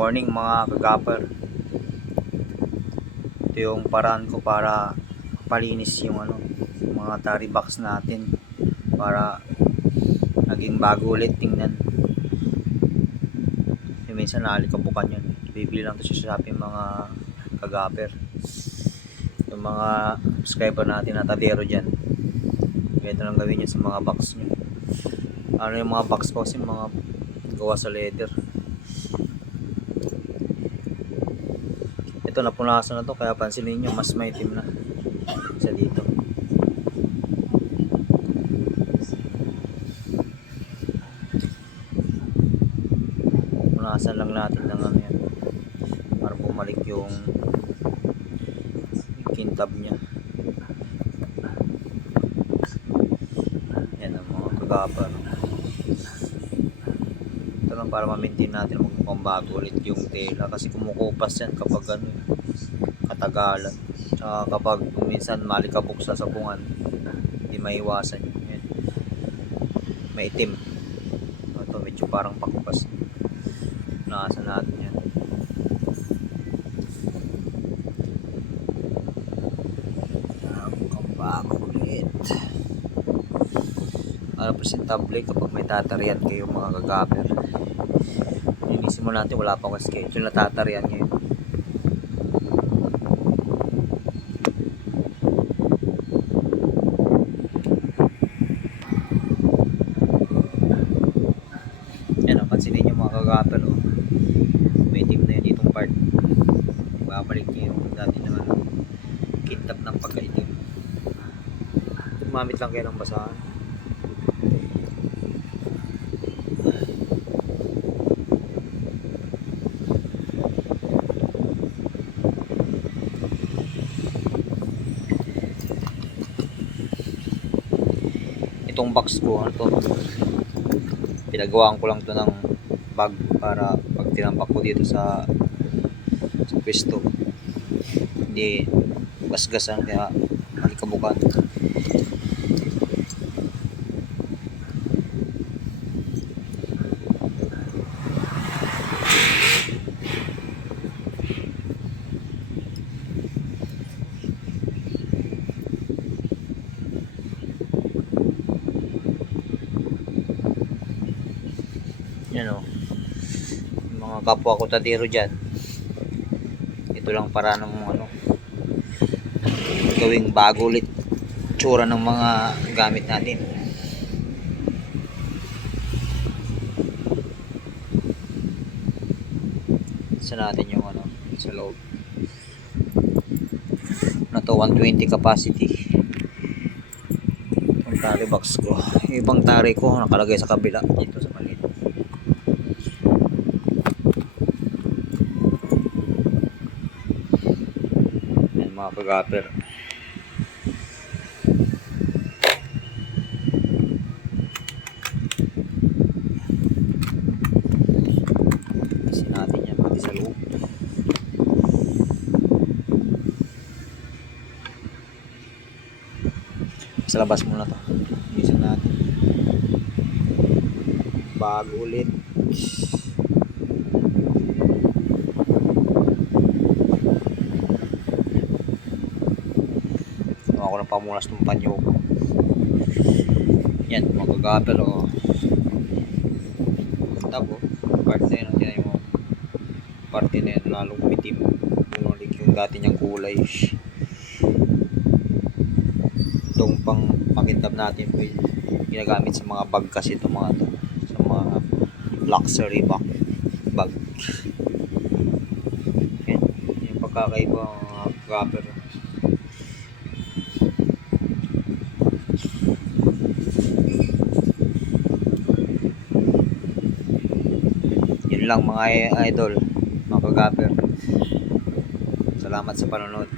morning mga kagapper. Ito yung paraan ko para palinis yung mga tari box natin para naging bago ulit tingnan. Yung minsan naalikabukan yun. Bibili lang to sa Shopee mga kagapper. Yung mga subscriber natin na tadero dyan, ganito lang gawin nyo sa mga box nyo. Yung mga box ko kasi mga gawa sa leather. Ito napunasan na to, kaya pansinin nyo mas maitim na sa dito. Punasan lang natin ng yan para bumalik yung kintab nya. Yan ang mga kagapper. Ito lang para ma-maintain natin magmukhang bago ulit yung tela, kasi kumukupas yan kapag katagalan. Tsaka kapag minsan malikabok sa sabungan, hindi maiwasan yan. May itim. Ito medyo parang pakupas. Nasa natin yan. Mukhang bago ulit. Presentable kapag may tatarian kayo mga kagapper. Inisin mo natin, wala pa akong schedule na tatarian ngayon. Yan, pansinin nyo mga kagapper, may team na yun ditong part. Babalik nyo yung dati naman kintab ng pagkaitim. Gumamit lang kayo ng basahan. Itong box ko, pinagawaan ko lang to ng bag para pag tinambak ko dito sa pwesto hindi gasgasan, kaya malikabukan. Yan o, yung mga kapwa ko tadero dyan, ito lang para ng gawing bago ulit tsura ng mga gamit natin. Sa natin yung sa loob na to, 120 capacity yung tari box ko. Yung ibang tari ko nakalagay sa kabila dito sa paligid. Yan mga kagapper. Kasi natin yan pati sa loob. Sa labas muna to. Isa natin. Bago ulit. Ako na pamunas ng panyo ko. Yan, mga kagapper o. Tabo, part na yun. Tinan mo. Parte na yun, lalong umitim. Bumalik yung dati niyang kulay. Itong pang pakintab natin po ginagamit sa mga bag kasi ito mga to, sa mga luxury bag. Yan, yung pagkakaiba mga kagapper. Yun lang mga idol, mga kagapper. Salamat sa panonood.